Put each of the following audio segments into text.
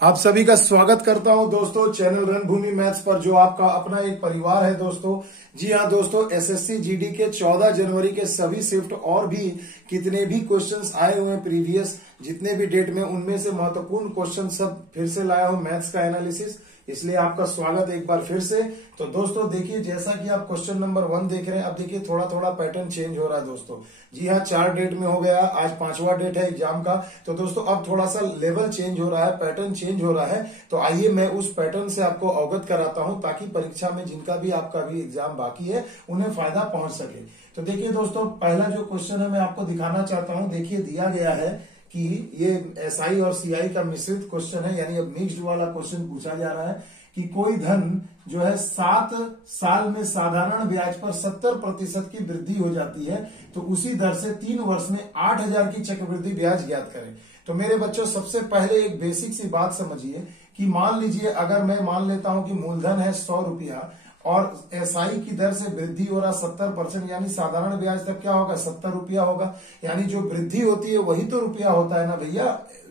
आप सभी का स्वागत करता हूं दोस्तों चैनल रणभूमि मैथ्स पर, जो आपका अपना एक परिवार है दोस्तों। जी हां दोस्तों, एसएससी जीडी के 14 जनवरी के सभी शिफ्ट और भी कितने भी क्वेश्चंस आए हुए हैं प्रीवियस जितने भी डेट में, उनमें से महत्वपूर्ण क्वेश्चन सब फिर से लाया हूं मैथ्स का एनालिसिस, इसलिए आपका स्वागत एक बार फिर से। तो दोस्तों देखिए, जैसा कि आप क्वेश्चन नंबर 1 देख रहे हैं, अब देखिए थोड़ा थोड़ा पैटर्न चेंज हो रहा है दोस्तों। जी हाँ, 4 डेट में हो गया, आज 5वां डेट है एग्जाम का। तो दोस्तों अब थोड़ा सा लेवल चेंज हो रहा है, पैटर्न चेंज हो रहा है। तो आइए मैं उस पैटर्न से आपको अवगत कराता हूं, ताकि परीक्षा में जिनका भी आपका भी एग्जाम बाकी है उन्हें फायदा पहुंच सके। तो देखिए दोस्तों, पहला जो क्वेश्चन है मैं आपको दिखाना चाहता हूं। देखिए दिया गया है कि ये एसआई और सीआई का मिश्रित क्वेश्चन है, यानी अब मिक्स्ड वाला क्वेश्चन पूछा जा रहा है कि कोई धन जो है 7 साल में साधारण ब्याज पर 70% की वृद्धि हो जाती है, तो उसी दर से 3 वर्ष में 8,000 की चक्रवृद्धि ब्याज ज्ञात करें। तो मेरे बच्चों, सबसे पहले एक बेसिक सी बात समझिए कि मान लीजिए अगर मैं मान लेता हूं कि मूलधन है 100 रुपया और एसआई की दर से वृद्धि हो रहा 70%, यानी साधारण ब्याज तब क्या होगा 70 रुपया होगा। यानी जो वृद्धि होती है वही तो रुपया होता है ना भैया,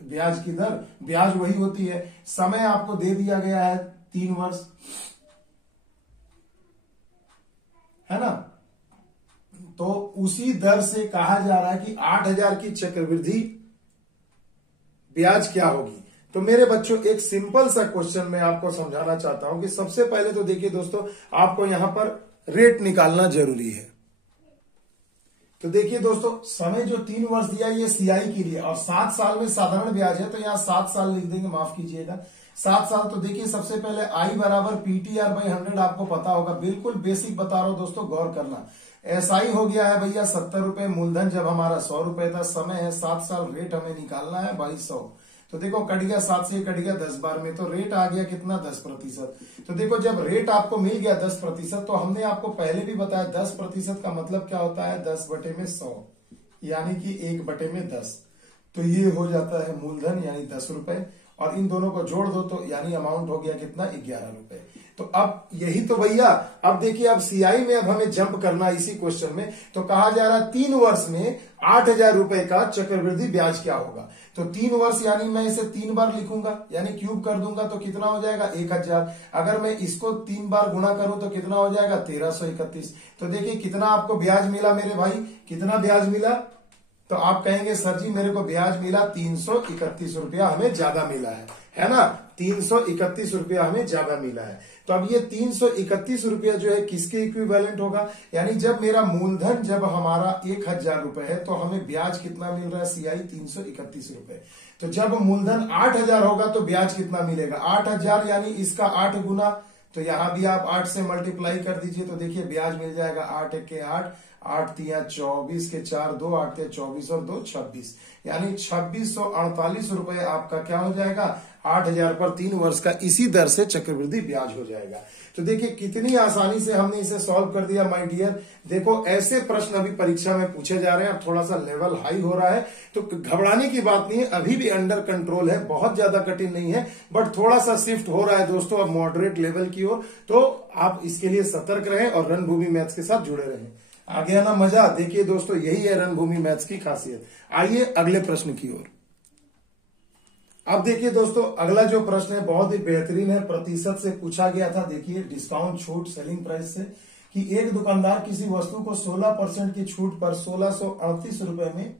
ब्याज की दर ब्याज वही होती है। समय आपको दे दिया गया है 3 वर्ष, है ना। तो उसी दर से कहा जा रहा है कि 8,000 की चक्रवृद्धि ब्याज क्या होगी। तो मेरे बच्चों, एक सिंपल सा क्वेश्चन मैं आपको समझाना चाहता हूं कि सबसे पहले तो देखिए दोस्तों, आपको यहां पर रेट निकालना जरूरी है। तो देखिए दोस्तों, समय जो 3 वर्ष दिया ये सीआई के लिए, और 7 साल में साधारण ब्याज है, तो यहां 7 साल लिख देंगे, माफ कीजिएगा 7 साल। तो देखिए सबसे पहले आई बराबर PTR/100 आपको पता होगा, बिल्कुल बेसिक बता रहा हूं दोस्तों, गौर करना। एसआई हो गया है भैया 70 रुपए, मूलधन जब हमारा 100 रुपए था, समय है 7 साल, रेट हमें निकालना है 2200। तो देखो कट गया 7 से कट गया 10 बार में, तो रेट आ गया कितना 10%। तो देखो जब रेट आपको मिल गया 10%, तो हमने आपको पहले भी बताया 10% का मतलब क्या होता है 10/100, यानी कि 1/10। तो ये हो जाता है मूलधन यानी 10 रुपए, और इन दोनों को जोड़ दो तो यानी अमाउंट हो गया कितना 11 रुपए। तो अब यही तो भैया, अब देखिए अब सीआई में अब हमें जंप करना इसी क्वेश्चन में। तो कहा जा रहा है 3 वर्ष में 8,000 रुपए का चक्रवृद्धि ब्याज क्या होगा। तो 3 वर्ष यानी मैं इसे 3 बार लिखूंगा, यानी क्यूब कर दूंगा तो कितना हो जाएगा 1,000। अगर मैं इसको 3 बार गुणा करूं तो कितना हो जाएगा 1331। तो देखिए कितना आपको ब्याज मिला मेरे भाई, कितना ब्याज मिला। तो आप कहेंगे सर जी मेरे को ब्याज मिला 331 रुपया, हमें ज्यादा मिला है ना। 331 रुपया हमें ज्यादा मिला है। तो अब ये 331 रुपया जो है किसके इक्विवेलेंट होगा, यानी जब मेरा मूलधन जब हमारा 1,000 रुपए है, तो हमें ब्याज कितना मिल रहा है सीआई 331 रुपए। तो जब मूलधन 8,000 होगा तो ब्याज कितना मिलेगा 8,000, यानी इसका 8 गुना। तो यहां भी आप 8 से मल्टीप्लाई कर दीजिए, तो देखिए ब्याज मिल जाएगा 8 × 8, 8 × 24 के 4 2, 8 × 24 और 2 26, यानी 2648 रुपए आपका क्या हो जाएगा 8,000 पर 3 वर्ष का इसी दर से चक्रवृद्धि ब्याज हो जाएगा। तो देखिए कितनी आसानी से हमने इसे सॉल्व कर दिया माय डियर। देखो ऐसे प्रश्न अभी परीक्षा में पूछे जा रहे हैं, अब थोड़ा सा लेवल हाई हो रहा है, तो घबराने की बात नहीं है, अभी भी अंडर कंट्रोल है, बहुत ज्यादा कठिन नहीं है, बट थोड़ा सा शिफ्ट हो रहा है दोस्तों अब मॉडरेट लेवल की ओर। तो आप इसके लिए सतर्क रहें और रणभूमि मैथ्स के साथ जुड़े रहें। आ गया ना मजा। देखिए दोस्तों, यही है रणभूमि मैथ्स की खासियत। आइए अगले प्रश्न की ओर। अब देखिए दोस्तों, अगला जो प्रश्न है बहुत ही बेहतरीन है, प्रतिशत से पूछा गया था। देखिए डिस्काउंट छूट सेलिंग प्राइस से, कि एक दुकानदार किसी वस्तु को 16% की छूट पर 1638 रुपए में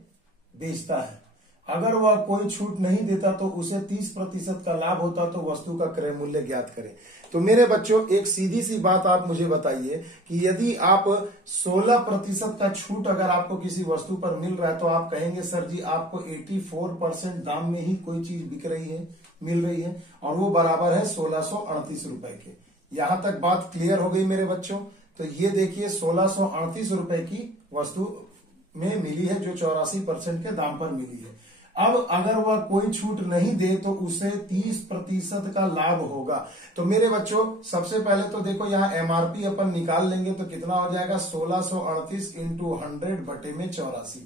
बेचता है। अगर वह कोई छूट नहीं देता तो उसे 30% का लाभ होता, तो वस्तु का क्रय मूल्य ज्ञात करें। तो मेरे बच्चों, एक सीधी सी बात आप मुझे बताइए कि यदि आप 16% का छूट अगर आपको किसी वस्तु पर मिल रहा है, तो आप कहेंगे सर जी आपको 84% दाम में ही कोई चीज बिक रही है, मिल रही है, और वो बराबर है 1638 रुपए के। यहां तक बात क्लियर हो गई मेरे बच्चों। तो ये देखिए 1638 रुपए की वस्तु में मिली है, जो 84% के दाम पर मिली है। अब अगर वह कोई छूट नहीं दे तो उसे 30% का लाभ होगा। तो मेरे बच्चों, सबसे पहले तो देखो यहाँ एमआरपी अपन निकाल लेंगे, तो कितना हो जाएगा 1638 × 100/84।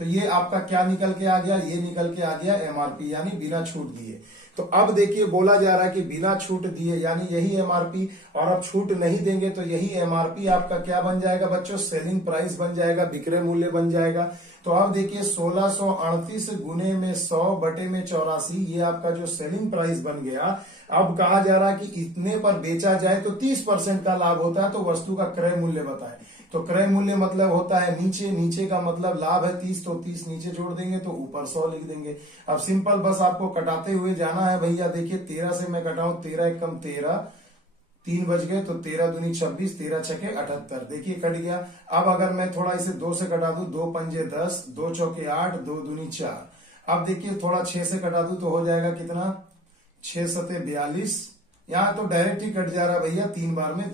तो ये आपका क्या निकल के आ गया, ये निकल के आ गया एमआरपी, यानी बिना छूट दिए। तो अब देखिए बोला जा रहा है कि बिना छूट दिए, यानी यही एमआरपी, और अब छूट नहीं देंगे तो यही एमआरपी आपका क्या बन जाएगा बच्चों, सेलिंग प्राइस बन जाएगा, विक्रय मूल्य बन जाएगा। तो अब देखिए 1638 गुने में 100 बटे में 84, ये आपका जो सेलिंग प्राइस बन गया। अब कहा जा रहा है कि इतने पर बेचा जाए तो 30% का लाभ होता है, तो वस्तु का क्रय मूल्य बताएं। तो क्रय मूल्य मतलब होता है नीचे, नीचे का मतलब लाभ है 30, तो 30 नीचे जोड़ देंगे तो ऊपर 100 लिख देंगे। अब सिंपल बस आपको कटाते हुए जाना है भैया। देखिए 13 से मैं कटाऊं, 13 एकम 13, 3 बच गए तो 13 दूनी 26, 13 छके 78, देखिए कट गया। अब अगर मैं थोड़ा इसे 2 से कटा दूं, 2 पंजे 10, 2 चौके 8, 2 दूनी 4। अब देखिए थोड़ा 6 से कटा दूं तो हो जाएगा कितना, 6 सते 42। यहाँ तो डायरेक्ट ही कट जा रहा भैया, 3 बार में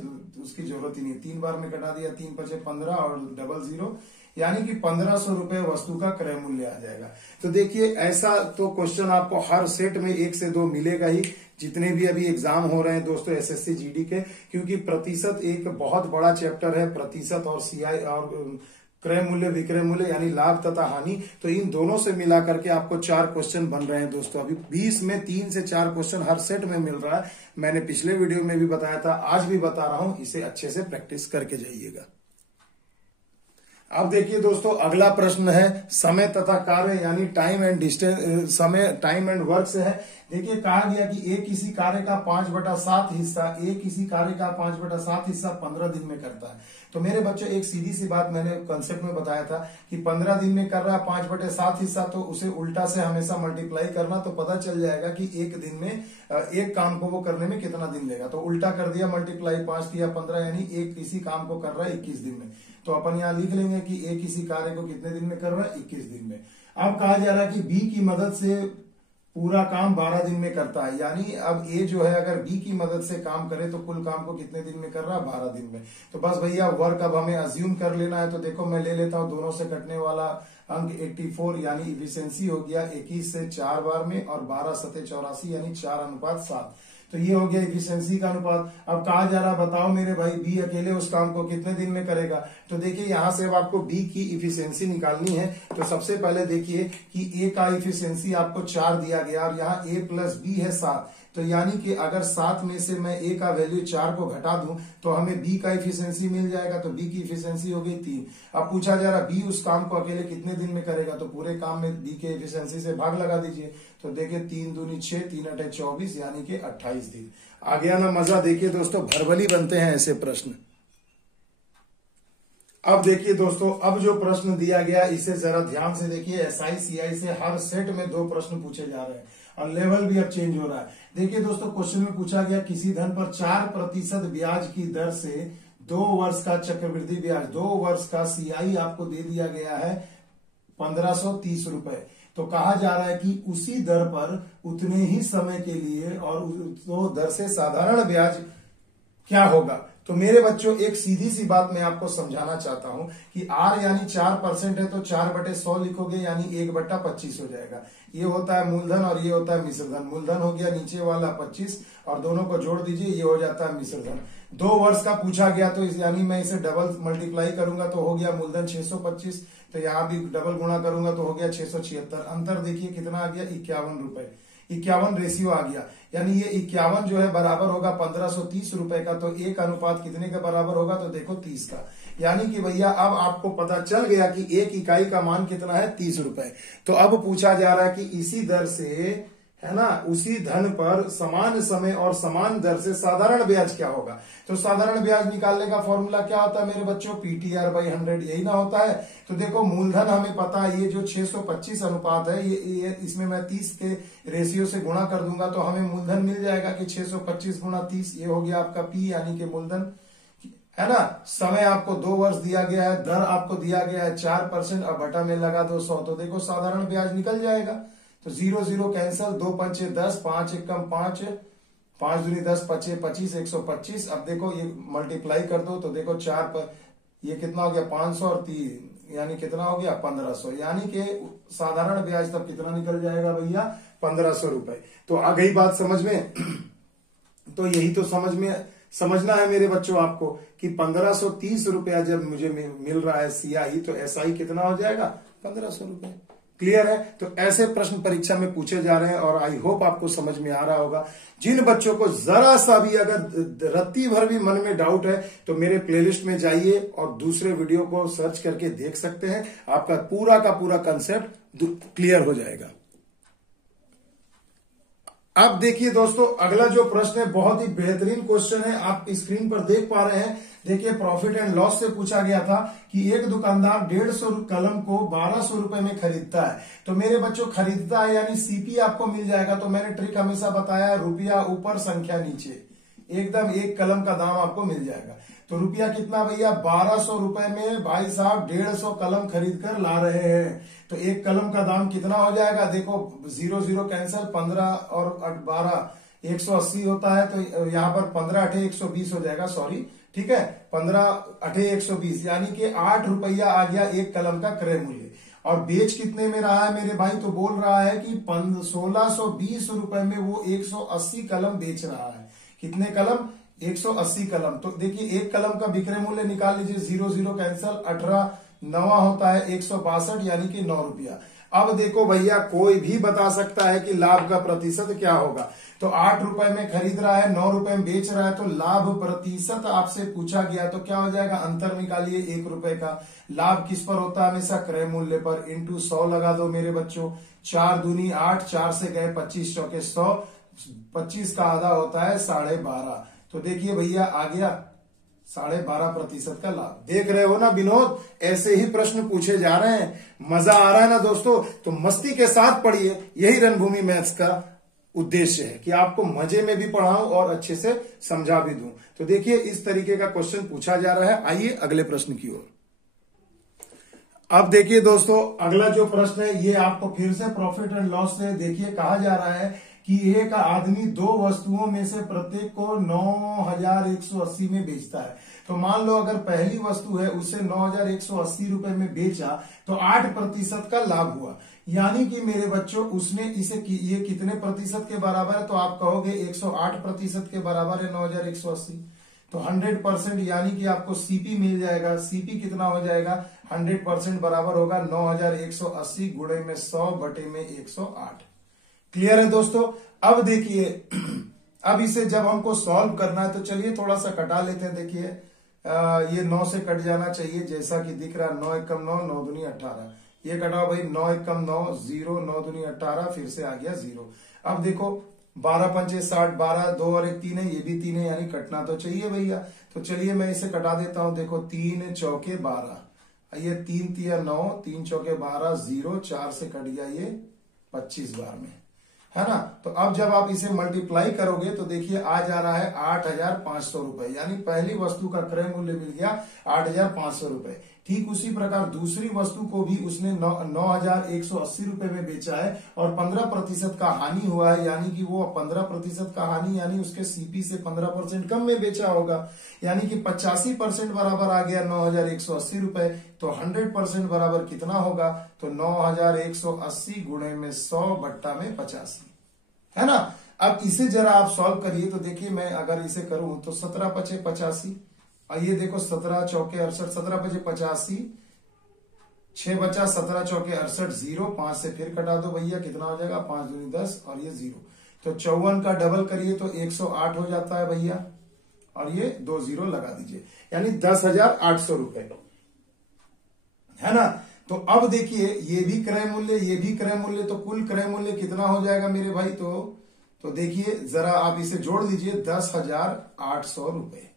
उसकी जरूरत ही नहीं, 3 बार में कटा दिया, 3 पचे 15 और डबल 0, यानी कि 1500 रुपए वस्तु का क्रय मूल्य आ जाएगा। तो देखिए ऐसा तो क्वेश्चन आपको हर सेट में 1 से 2 मिलेगा ही, जितने भी अभी एग्जाम हो रहे हैं दोस्तों एसएससी जीडी के, क्योंकि प्रतिशत एक बहुत बड़ा चैप्टर है, प्रतिशत और सीआई और क्रय मूल्य विक्रय मूल्य यानी लाभ तथा हानि। तो इन दोनों से मिला करके आपको 4 क्वेश्चन बन रहे हैं दोस्तों। अभी 20 में 3 से 4 क्वेश्चन हर सेट में मिल रहा है। मैंने पिछले वीडियो में भी बताया था, आज भी बता रहा हूं, इसे अच्छे से प्रैक्टिस करके जाइएगा। अब देखिए दोस्तों अगला प्रश्न है समय तथा कार्य यानी टाइम एंड डिस्टेंस, समय टाइम एंड वर्क से है। देखिए कहा गया कि एक किसी कार्य का 5/7 हिस्सा, एक किसी कार्य का 5/7 हिस्सा 15 दिन में करता है। तो मेरे बच्चों एक सीधी सी बात मैंने कंसेप्ट में बताया था कि 15 दिन में कर रहा है 5/7 हिस्सा, तो उसे उल्टा से हमेशा मल्टीप्लाई करना, तो पता चल जाएगा कि एक दिन में एक काम को वो करने में कितना दिन लेगा। तो उल्टा कर दिया, मल्टीप्लाई 5 दिया 15, यानी एक किसी काम को कर रहा है 21 दिन में। तो अपन यहाँ लिख लेंगे कि एक किसी कार्य को कितने दिन में कर रहा है, 21 दिन में। अब कहा जा रहा है कि बी की मदद से पूरा काम 12 दिन में करता है, यानी अब ए जो है अगर बी की मदद से काम करे तो कुल काम को कितने दिन में कर रहा है, 12 दिन में। तो बस भैया वर्क अब हमें अज्यूम कर लेना है। तो देखो मैं ले लेता हूं दोनों से कटने वाला अंक 84, यानी इफिशियंसी हो गया 21 से 4 बार में, और 12 सते 84 यानी 4:7। तो ये हो गया इफिशियंसी का अनुपात। अब कहा जा रहा बताओ मेरे भाई बी अकेले उस काम को कितने दिन में करेगा। तो देखिए यहां से अब आपको बी की इफिशियंसी निकालनी है। तो सबसे पहले देखिए कि ए का इफिशियंसी आपको 4 दिया गया और यहाँ ए प्लस बी है 7। तो यानी कि अगर 7 में से मैं ए का वैल्यू 4 को घटा दूं तो हमें बी का इफिशियंसी मिल जाएगा। तो बी की इफिशियंसी हो गई 3। अब पूछा जा रहा बी उस काम को अकेले कितने दिन में करेगा, तो पूरे काम में बी के इफिशियंसी से भाग लगा दीजिए। तो देखिए 3 दूनी 6, 3 अटे 24, यानी कि 28 दिन। आ गया ना मजा। देखिए दोस्तों भरभली बनते हैं ऐसे प्रश्न। अब देखिए दोस्तों अब जो प्रश्न दिया गया इसे जरा ध्यान से देखिए। एसआई सीआई से हर सेट में 2 प्रश्न पूछे जा रहे हैं और लेवल भी अब चेंज हो रहा है। देखिए दोस्तों क्वेश्चन में पूछा गया किसी धन पर 4% ब्याज की दर से 2 वर्ष का चक्रवृद्धि ब्याज, 2 वर्ष का सीआई आपको दे दिया गया है 1530 रुपए। तो कहा जा रहा है कि उसी दर पर उतने ही समय के लिए और तो दर से साधारण ब्याज क्या होगा। तो मेरे बच्चों एक सीधी सी बात मैं आपको समझाना चाहता हूं कि आर यानी 4% है तो 4/100 लिखोगे, यानी 1/25 हो जाएगा। ये होता है मूलधन और ये होता है मिश्र धन। मूलधन हो गया नीचे वाला 25 और दोनों को जोड़ दीजिए, ये हो जाता है मिश्र धन। 2 वर्ष का पूछा गया तो यानी मैं इसे डबल मल्टीप्लाई करूंगा तो हो गया मूलधन 625, तो यहां भी डबल गुणा करूंगा तो हो गया 676। अंतर देखिए कितना आ गया, 51 रुपए। 51 रेशियो आ गया, यानी ये 51 जो है बराबर होगा 1530 रुपए का। तो एक अनुपात कितने का बराबर होगा, तो देखो 30 का। यानी कि भैया अब आपको पता चल गया कि एक इकाई का मान कितना है, 30 रुपए। तो अब पूछा जा रहा है कि इसी दर से, है ना, उसी धन पर समान समय और समान दर से साधारण ब्याज क्या होगा। तो साधारण ब्याज निकालने का फॉर्मूला क्या होता है मेरे बच्चों, PTR/100, यही ना होता है। तो देखो मूलधन हमें पता है, ये जो 625 अनुपात है ये इसमें मैं 30 के रेशियो से गुणा कर दूंगा तो हमें मूलधन मिल जाएगा कि 625 गुणा 30, ये हो गया आपका P यानी कि मूलधन, है ना। समय आपको 2 वर्ष दिया गया है, दर आपको दिया गया है 4%, अब बटा में लगा दो 100, तो देखो साधारण ब्याज निकल जाएगा। तो 0 0 कैंसल, 2 पंचे 10, 5 एकम 5, 5 दूनी 10, 25 25, 125। अब देखो ये मल्टीप्लाई कर दो तो देखो 4 पर ये कितना हो गया 500 और 3 यानी कितना हो गया 1500, यानी कि साधारण ब्याज तब कितना निकल जाएगा भैया 1500 रुपए। तो आ गई बात समझ में। तो यही तो समझना है मेरे बच्चों आपको कि 1530 रुपया जब मुझे मिल रहा है सीआई, तो एसआई कितना हो जाएगा 1500 रुपए। क्लियर है? तो ऐसे प्रश्न परीक्षा में पूछे जा रहे हैं और आई होप आपको समझ में आ रहा होगा। जिन बच्चों को जरा सा भी अगर रत्ती भर भी मन में डाउट है तो मेरे प्लेलिस्ट में जाइए और दूसरे वीडियो को सर्च करके देख सकते हैं, आपका पूरा का पूरा कंसेप्ट क्लियर हो जाएगा। अब देखिए दोस्तों, अगला जो प्रश्न है बहुत ही बेहतरीन क्वेश्चन है, आप स्क्रीन पर देख पा रहे हैं। देखिए, प्रॉफिट एंड लॉस से पूछा गया था कि एक दुकानदार 150 कलम को 1200 रुपए में खरीदता है। तो मेरे बच्चों, खरीदता है यानी सीपी आपको मिल जाएगा। तो मैंने ट्रिक हमेशा बताया, रुपया ऊपर संख्या नीचे, एकदम एक कलम का दाम आपको मिल जाएगा। तो रुपया कितना भैया? 1200 रुपए में भाई साहब 150 कलम खरीद कर ला रहे हैं। तो एक कलम का दाम कितना हो जाएगा? देखो 0 0 कैंसिल, 15 और 12 180 होता है। तो यहाँ पर 15 8 120 हो जाएगा, सॉरी, ठीक है, 15 8 120 यानी कि 8 रुपया आ गया एक कलम का क्रय मूल्य। और बेच कितने में रहा है मेरे भाई? तो बोल रहा है कि 1620 रुपए में वो 180 कलम बेच रहा है। कितने कलम? 180 कलम। तो देखिए, एक कलम का विक्रय मूल्य निकाल लीजिए, 0 0 कैंसल, 18 9 होता है 162 यानी कि 9 रुपया। अब देखो भैया, कोई भी बता सकता है कि लाभ का प्रतिशत क्या होगा। तो 8 रुपए में खरीद रहा है, 9 रुपए में बेच रहा है, तो लाभ प्रतिशत आपसे पूछा गया तो क्या हो जाएगा? अंतर निकालिए 1 रुपए का। लाभ किस पर होता है? हमेशा क्रय मूल्य पर। इंटू 100 लगा दो मेरे बच्चों। 4 दूनी 8, 4 से गए 25 चौके 100, 25 का आधा होता है 12.5। तो देखिए भैया, आ गया 12.5% का लाभ। देख रहे हो ना विनोद, ऐसे ही प्रश्न पूछे जा रहे हैं। मजा आ रहा है ना दोस्तों? तो मस्ती के साथ पढ़िए, यही रणभूमि मैथ्स का उद्देश्य है कि आपको मजे में भी पढ़ाऊं और अच्छे से समझा भी दूं। तो देखिए, इस तरीके का क्वेश्चन पूछा जा रहा है। आइए अगले प्रश्न की ओर। अब देखिए दोस्तों, अगला जो प्रश्न है ये आपको फिर से प्रॉफिट एंड लॉस से देखिए कहा जा रहा है कि एक आदमी 2 वस्तुओं में से प्रत्येक को 9180 में बेचता है। तो मान लो अगर पहली वस्तु है उसे 9180 रुपए में बेचा तो 8% का लाभ हुआ। यानी कि मेरे बच्चों, उसने इसे ये कितने प्रतिशत के बराबर है? तो आप कहोगे 108% के बराबर है 9180। तो 100% यानी कि आपको सीपी मिल जाएगा। सीपी कितना हो जाएगा? 100% बराबर होगा 9180 गुणे में 100 बटे में 108। क्लियर है दोस्तों? अब देखिए, अब इसे जब हमको सॉल्व करना है तो चलिए थोड़ा सा कटा लेते हैं। देखिए, ये 9 से कट जाना चाहिए जैसा कि दिख रहा है। 9 एकम 9, 9 दूनी 18। ये कटाओ भाई, 9 एकम 9, 0, 9 दूनी 18, फिर से आ गया 0। अब देखो 12 पंचे 60, 12 2 और 1 3 है, ये भी 3 है, यानी कटना तो चाहिए भैया। तो चलिए मैं इसे कटा देता हूं। देखो 3 चौके 12, ये 3 तिया 9, 3 चौके 12, 0, 4 से कट गया ये 25 बार में, है ना। तो अब जब आप इसे मल्टीप्लाई करोगे तो देखिए आ जा रहा है 8500 रुपए, यानी पहली वस्तु का क्रय मूल्य मिल गया 8500 रुपए। ठीक उसी प्रकार दूसरी वस्तु को भी उसने 9180 रुपए में बेचा है और 15% का हानि हुआ है, यानी कि वो 15% का हानि यानी उसके सीपी से 15% कम में बेचा होगा, यानी कि 85% बराबर आ गया 9180 रुपए। तो 100% बराबर कितना होगा? तो 9180 गुणे में 100 बट्टा में 85, है ना। अब इसे जरा आप सॉल्व करिए तो देखिए, मैं अगर इसे करूं तो 17 पचे 85, और ये देखो 17 चौके 68, 17 पचे 85, 6 बचा, 17 चौके 68, 0, 5 से फिर कटा दो भैया, कितना हो जाएगा? 5 दूनी 10 और ये 0। तो 54 का डबल करिए तो 108 हो जाता है भैया, और ये 2 0 लगा दीजिए, यानी 10,800 रुपए, है ना। तो अब देखिए, ये भी क्रय मूल्य, ये भी क्रय मूल्य, तो कुल क्रय मूल्य कितना हो जाएगा मेरे भाई? तो देखिए जरा आप इसे जोड़ लीजिए, 10,800 रुपए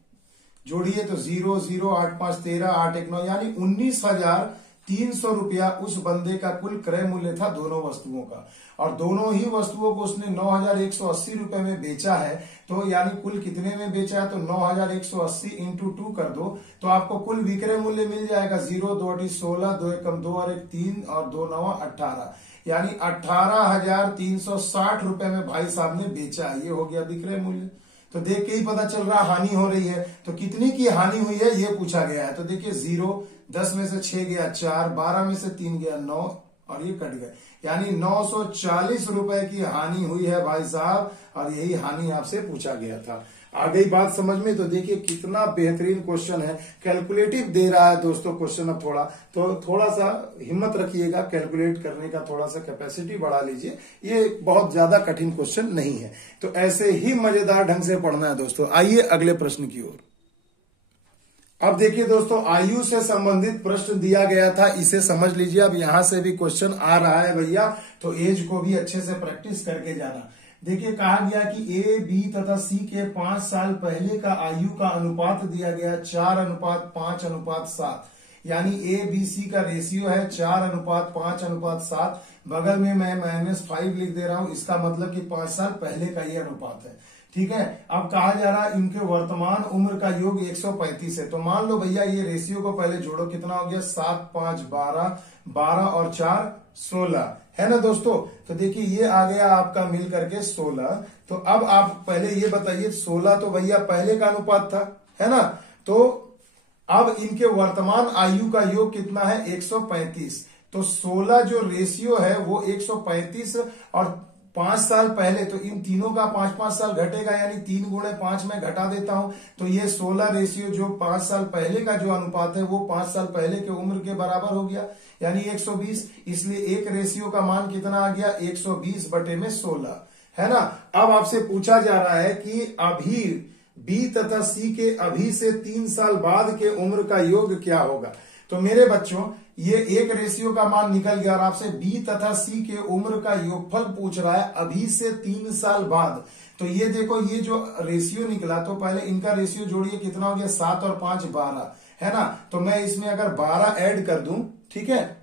जोड़िए तो 0 0 8 5 13 8 1 9, यानी 19,300 रुपया उस बंदे का कुल क्रय मूल्य था दोनों वस्तुओं का। और दोनों ही वस्तुओं को उसने 9180 रुपए में बेचा है। तो यानी कुल कितने में बेचा है? तो 9180 इंटू 2 कर दो तो आपको कुल विक्रय मूल्य मिल जाएगा 0 2 8 16, 2 एकम 2 और 1 3 और 2 9 18, यानी 18,360 रुपए में भाई साहब ने बेचा है। ये हो गया विक्रय मूल्य। तो देख के ही पता चल रहा हानि हो रही है। तो कितनी की हानि हुई है ये पूछा गया है। तो देखिए 0, 10 में से 6 गया 4, 12 में से 3 गया 9 और ये कट गए, यानी 940 रुपए की हानि हुई है भाई साहब, और यही हानि आपसे पूछा गया था। आ गई बात समझ में? तो देखिए कितना बेहतरीन क्वेश्चन है, कैलकुलेटिव दे रहा है दोस्तों क्वेश्चन। अब थोड़ा सा हिम्मत रखिएगा, कैलकुलेट करने का थोड़ा सा कैपेसिटी बढ़ा लीजिए। ये बहुत ज्यादा कठिन क्वेश्चन नहीं है, तो ऐसे ही मजेदार ढंग से पढ़ना है दोस्तों। आइए अगले प्रश्न की ओर। अब देखिए दोस्तों, आयु से संबंधित प्रश्न दिया गया था, इसे समझ लीजिए। अब यहां से भी क्वेश्चन आ रहा है भैया, तो एज को भी अच्छे से प्रैक्टिस करके जाना। देखिए कहा गया कि ए, बी तथा सी के 5 साल पहले का आयु का अनुपात दिया गया 4:5:7, यानी ए बी सी का रेशियो है 4:5:7। बगल में मैं -5 लिख दे रहा हूं, इसका मतलब कि 5 साल पहले का ये अनुपात है। ठीक है, अब कहा जा रहा है इनके वर्तमान उम्र का योग 135 है। तो मान लो भैया ये रेशियो को पहले जोड़ो, कितना हो गया? 7, 5, 12, 12 और 4, 16 है ना दोस्तों। तो देखिए ये आ गया आपका मिल करके 16। तो अब आप पहले ये बताइए, 16 तो भैया पहले का अनुपात था, है ना। तो अब इनके वर्तमान आयु का योग कितना है? 135। तो 16 जो रेशियो है वो 135 और 5 साल पहले, तो इन तीनों का 5-5 साल घटेगा, यानी 3 × 5 में घटा देता हूं। तो ये 16 रेशियो जो 5 साल पहले का जो अनुपात है वो 5 साल पहले के उम्र के बराबर हो गया, यानी 120। इसलिए एक रेशियो का मान कितना आ गया? 120/16, है ना। अब आपसे पूछा जा रहा है कि अभी बी तथा सी के अभी से 3 साल बाद के उम्र का योग क्या होगा। तो मेरे बच्चों ये एक रेशियो का मान निकल गया और आपसे बी तथा सी के उम्र का योगफल पूछ रहा है अभी से 3 साल बाद। तो ये देखो, ये जो रेशियो निकला, तो पहले इनका रेशियो जोड़िए, कितना हो गया? 7 और 5, 12, है ना। तो मैं इसमें अगर 12 ऐड कर दूं, ठीक है,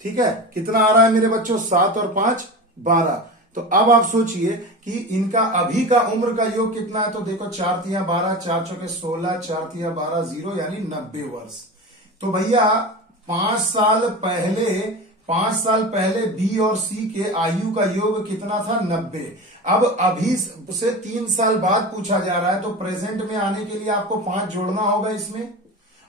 ठीक है, कितना आ रहा है मेरे बच्चों? 7 और 5, 12। तो अब आप सोचिए कि इनका अभी का उम्र का योग कितना है। तो देखो 4 × 12, 4 × 16, 4 × 12, 0, यानी 90 वर्ष। तो भैया 5 साल पहले बी और सी के आयु का योग कितना था? 90। अब अभी से 3 साल बाद पूछा जा रहा है, तो प्रेजेंट में आने के लिए आपको 5 जोड़ना होगा इसमें,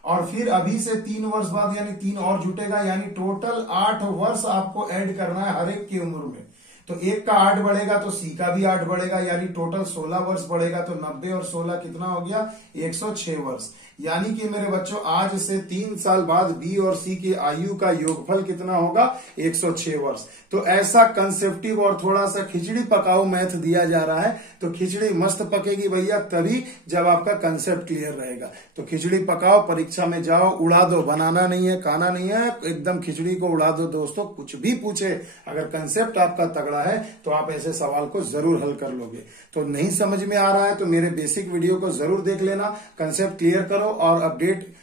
और फिर अभी से 3 वर्ष बाद यानी 3 और जुटेगा, यानी टोटल 8 वर्ष आपको ऐड करना है हर एक की उम्र में। तो एक का 8 बढ़ेगा तो सी का भी 8 बढ़ेगा, यानी टोटल 16 वर्ष बढ़ेगा। तो 90 और 16 कितना हो गया? 106 वर्ष। यानी कि मेरे बच्चों आज से 3 साल बाद बी और सी की आयु का योगफल कितना होगा? 106 वर्ष। तो ऐसा कंसेप्टिव और थोड़ा सा खिचड़ी पकाओ मैथ दिया जा रहा है। तो खिचड़ी मस्त पकेगी भैया तभी जब आपका कंसेप्ट क्लियर रहेगा। तो खिचड़ी पकाओ, परीक्षा में जाओ, उड़ा दो, बनाना नहीं है, खाना नहीं है, एकदम खिचड़ी को उड़ा दो दोस्तों। कुछ भी पूछे, अगर कंसेप्ट आपका तगड़ा है तो आप ऐसे सवाल को जरूर हल कर लोगे। तो नहीं समझ में आ रहा है तो मेरे बेसिक वीडियो को जरूर देख लेना, कंसेप्ट क्लियर करो। और अपडेट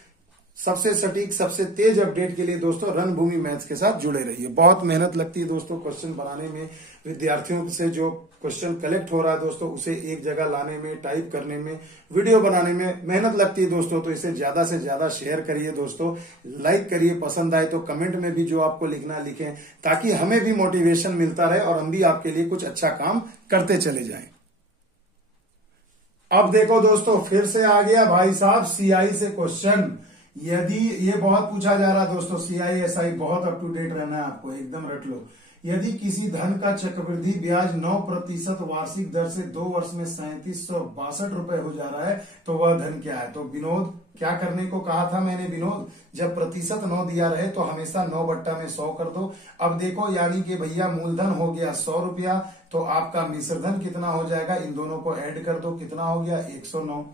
सबसे सटीक, सबसे तेज अपडेट के लिए दोस्तों रणभूमि मैथ्स के साथ जुड़े रहिए। बहुत मेहनत लगती है दोस्तों क्वेश्चन बनाने में, विद्यार्थियों से जो क्वेश्चन कलेक्ट हो रहा है दोस्तों उसे एक जगह लाने में, टाइप करने में, वीडियो बनाने में मेहनत लगती है दोस्तों। तो इसे ज्यादा से ज्यादा शेयर करिए दोस्तों, लाइक करिए, पसंद आए तो कमेंट में भी जो आपको लिखना लिखें, ताकि हमें भी मोटिवेशन मिलता रहे और हम भी आपके लिए कुछ अच्छा काम करते चले जाएं। अब देखो दोस्तों, फिर से आ गया भाई साहब सीआई से क्वेश्चन। यदि ये बहुत पूछा जा रहा है दोस्तों, सीआई एसआई बहुत अप टू डेट रहना है आपको, एकदम रट लो। यदि किसी धन का चक्रवृद्धि ब्याज 9% वार्षिक दर से 2 वर्ष में 3762 रुपए हो जा रहा है, तो वह धन क्या है? तो विनोद क्या करने को कहा था मैंने? विनोद, जब प्रतिशत 9 दिया रहे तो हमेशा 9/100 कर दो। अब देखो, यानी कि भैया मूलधन हो गया 100 रुपया, तो आपका मिश्रधन कितना हो जाएगा? इन दोनों को ऐड कर दो, कितना हो गया? 109।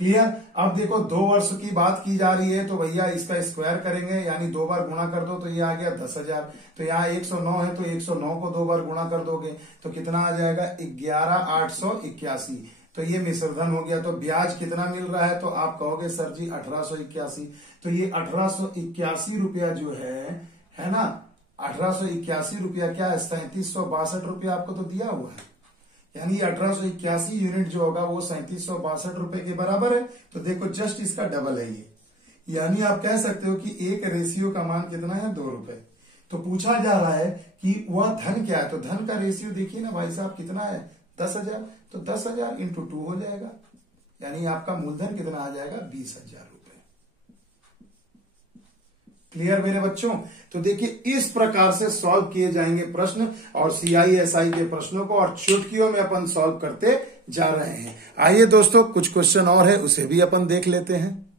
क्लियर? अब देखो 2 वर्ष की बात की जा रही है, तो भैया इसका स्क्वायर करेंगे, यानी 2 बार गुणा कर दो, तो ये आ गया 10,000। तो यहाँ 109 है तो 109 को 2 बार गुणा कर दोगे तो कितना आ जाएगा? 11,881। तो ये मिश्रधन हो गया। तो ब्याज कितना मिल रहा है? तो आप कहोगे सर जी 1881। तो ये 1881 रुपया जो है ना, 1881 रुपया क्या है? 3762 रुपया आपको तो दिया हुआ है, यानी 1881 यूनिट जो होगा वो 3762 रुपए के बराबर है। तो देखो जस्ट इसका डबल है ये, यानी आप कह सकते हो कि एक रेशियो का मान कितना है? 2 रुपए। तो पूछा जा रहा है कि वह धन क्या है, तो धन का रेशियो देखिए ना भाई साहब कितना है? 10,000। तो 10,000 × 2 हो जाएगा, यानी आपका मूलधन कितना आ जाएगा? 20,000 रुपए। क्लियर मेरे बच्चों? तो देखिए इस प्रकार से सॉल्व किए जाएंगे प्रश्न और CISI के प्रश्नों को, और चुटकियों में अपन सॉल्व करते जा रहे हैं। आइए दोस्तों कुछ क्वेश्चन और है, उसे भी अपन देख लेते हैं।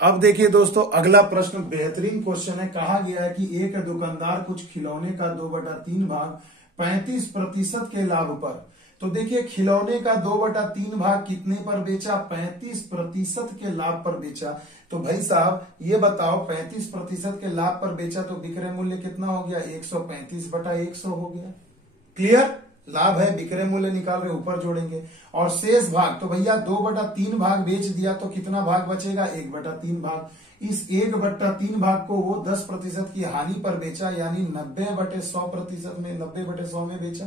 अब देखिए दोस्तों अगला प्रश्न बेहतरीन क्वेश्चन है। कहा गया है कि एक दुकानदार कुछ खिलौने का 2/3 भाग 35% के लाभ पर, तो देखिए खिलौने का 2/3 भाग कितने पर बेचा? 35% के लाभ पर बेचा। तो भाई साहब ये बताओ 35% के लाभ पर बेचा तो विक्रय मूल्य कितना हो गया? 135/100 हो गया। क्लियर? लाभ है, विक्रय मूल्य निकाल रहे, ऊपर जोड़ेंगे। और शेष भाग तो भैया 2/3 भाग बेच दिया तो कितना भाग बचेगा? 1/3 भाग। इस 1/3 भाग को वो 10% की हानि पर बेचा, यानी 90/100% में 90/100 में बेचा।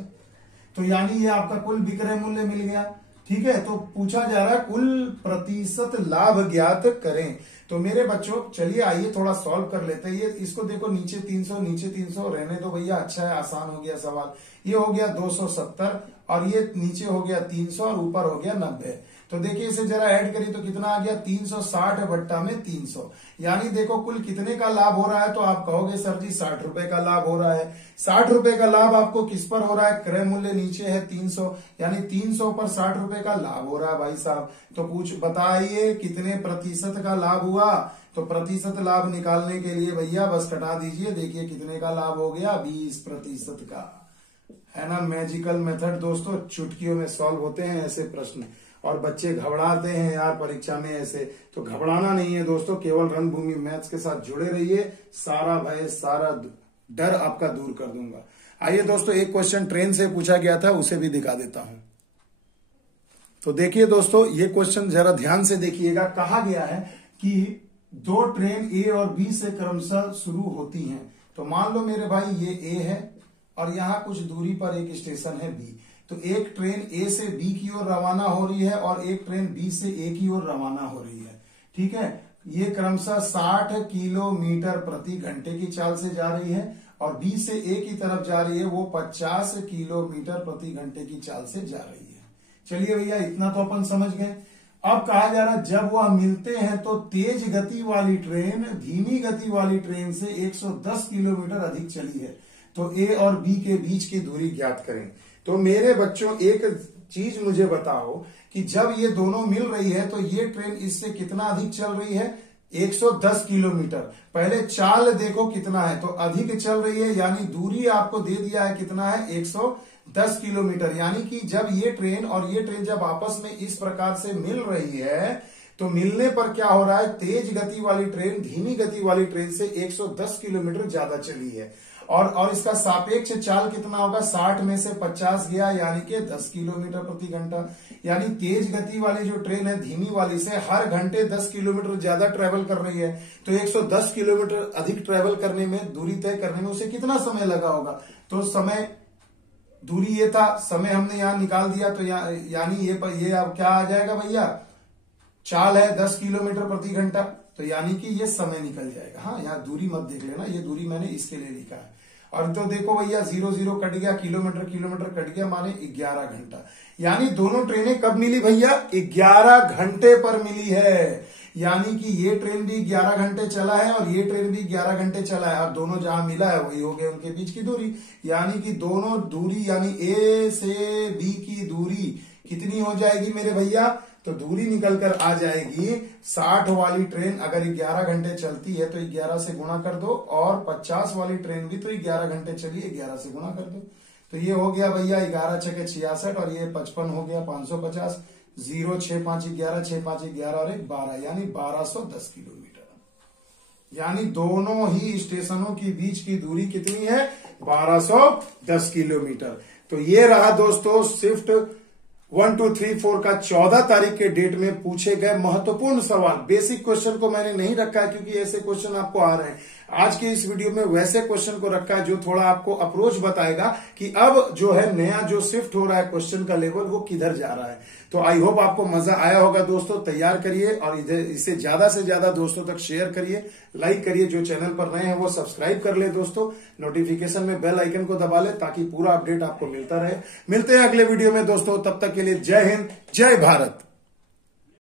तो यानी ये आपका कुल विक्रय मूल्य मिल गया। ठीक है, तो पूछा जा रहा है कुल प्रतिशत लाभ ज्ञात करें। तो मेरे बच्चों चलिए आइए थोड़ा सॉल्व कर लेते हैं। ये इसको देखो, नीचे 300 नीचे 300 रहने दो भैया, अच्छा है, आसान हो गया सवाल। ये हो गया 270 और ये नीचे हो गया 300 और ऊपर हो गया 90। तो देखिए इसे जरा ऐड करिए तो कितना आ गया? 360/300। यानी देखो कुल कितने का लाभ हो रहा है? तो आप कहोगे सर जी 60 रुपए का लाभ हो रहा है। 60 रुपए का लाभ आपको किस पर हो रहा है? क्रय मूल्य नीचे है 300, यानी 300 पर 60 रुपए का लाभ हो रहा है भाई साहब। तो बताइए कितने प्रतिशत का लाभ हुआ? तो प्रतिशत लाभ निकालने के लिए भैया बस कटा दीजिए। देखिए कितने का लाभ हो गया? 20% का। है ना मैजिकल मेथड दोस्तों, चुटकियों में सॉल्व होते हैं ऐसे प्रश्न। और बच्चे घबराते हैं यार परीक्षा में ऐसे, तो घबराना नहीं है दोस्तों, केवल रणभूमि मैथ्स के साथ जुड़े रहिए, सारा भय सारा डर आपका दूर कर दूंगा। आइए दोस्तों एक क्वेश्चन ट्रेन से पूछा गया था, उसे भी दिखा देता हूं। तो देखिए दोस्तों ये क्वेश्चन जरा ध्यान से देखिएगा। कहा गया है कि 2 ट्रेन A और B से क्रमशः शुरू होती हैं। तो मान लो मेरे भाई ये A है और यहां कुछ दूरी पर एक स्टेशन है B। तो एक ट्रेन A से B की ओर रवाना हो रही है और एक ट्रेन B से A की ओर रवाना हो रही है। ठीक है, ये क्रमशः 60 किलोमीटर प्रति घंटे की चाल से जा रही है और B से A की तरफ जा रही है, वो 50 किलोमीटर प्रति घंटे की चाल से जा रही है। चलिए भैया इतना तो अपन समझ गए। अब कहा जा रहा है जब वह मिलते हैं तो तेज गति वाली ट्रेन धीमी गति वाली ट्रेन से 110 किलोमीटर अधिक चली है। तो A और B के बीच की दूरी ज्ञात करें। तो मेरे बच्चों एक चीज मुझे बताओ कि जब ये दोनों मिल रही है तो ये ट्रेन इससे कितना अधिक चल रही है? 110 किलोमीटर। पहले चाल देखो कितना है, तो अधिक चल रही है, यानी दूरी आपको दे दिया है कितना है? 110 किलोमीटर। यानी कि जब ये ट्रेन और ये ट्रेन जब आपस में इस प्रकार से मिल रही है तो मिलने पर क्या हो रहा है? तेज गति वाली ट्रेन धीमी गति वाली ट्रेन से 110 किलोमीटर ज्यादा चली है। और इसका सापेक्ष चाल कितना होगा? 60 में से 50 गया, यानी कि 10 किलोमीटर प्रति घंटा। यानी तेज गति वाली जो ट्रेन है धीमी वाली से हर घंटे 10 किलोमीटर ज्यादा ट्रेवल कर रही है। तो 110 किलोमीटर अधिक ट्रेवल करने में, दूरी तय करने में उसे कितना समय लगा होगा? तो समय, दूरी ये था, समय हमने यहां निकाल दिया, तो यानी ये अब क्या आ जाएगा भैया? चाल है 10 किलोमीटर प्रति घंटा, तो यानी कि ये समय निकल जाएगा। हाँ, यहाँ दूरी मत देख लेना, ये दूरी मैंने इसके लिए लिखा है। और तो देखो भैया 0 कट गया, किलोमीटर कट गया, माने 11 घंटा। यानी दोनों ट्रेनें कब मिली भैया? 11 घंटे पर मिली है। यानी कि ये ट्रेन भी 11 घंटे चला है और ये ट्रेन भी 11 घंटे चला है। अब दोनों जहां मिला है वही हो गए उनके बीच की दूरी। यानी कि दोनों दूरी, यानी A से B की दूरी कितनी हो जाएगी मेरे भैया? तो दूरी निकल कर आ जाएगी 60 वाली ट्रेन अगर 11 घंटे चलती है तो 11 से गुणा कर दो, और 50 वाली ट्रेन भी तो 11 घंटे चली, 11 से गुणा कर दो। तो ये हो गया भैया 11 छके 66 और ये 55 हो गया 550। 0 6 5 11 6 5 11 और 1 12, यानी 1210 किलोमीटर। यानी दोनों ही स्टेशनों के बीच की दूरी कितनी है? 1210 किलोमीटर। तो ये रहा दोस्तों शिफ्ट 1 2 3 4 का 14 तारीख के डेट में पूछे गए महत्वपूर्ण सवाल। बेसिक क्वेश्चन को मैंने नहीं रखा है क्योंकि ऐसे क्वेश्चन आपको आ रहे हैं। आज के इस वीडियो में वैसे क्वेश्चन को रखा है जो थोड़ा आपको अप्रोच बताएगा कि अब जो है नया जो शिफ्ट हो रहा है क्वेश्चन का लेवल वो किधर जा रहा है। तो आई होप आपको मजा आया होगा दोस्तों। तैयार करिए और इसे ज्यादा से ज्यादा दोस्तों तक शेयर करिए, लाइक करिए। जो चैनल पर नए हैं वो सब्सक्राइब कर ले दोस्तों, नोटिफिकेशन में बेल आइकन को दबा ले ताकि पूरा अपडेट आपको मिलता रहे। मिलते हैं अगले वीडियो में दोस्तों, तब तक के लिए जय हिंद, जय भारत।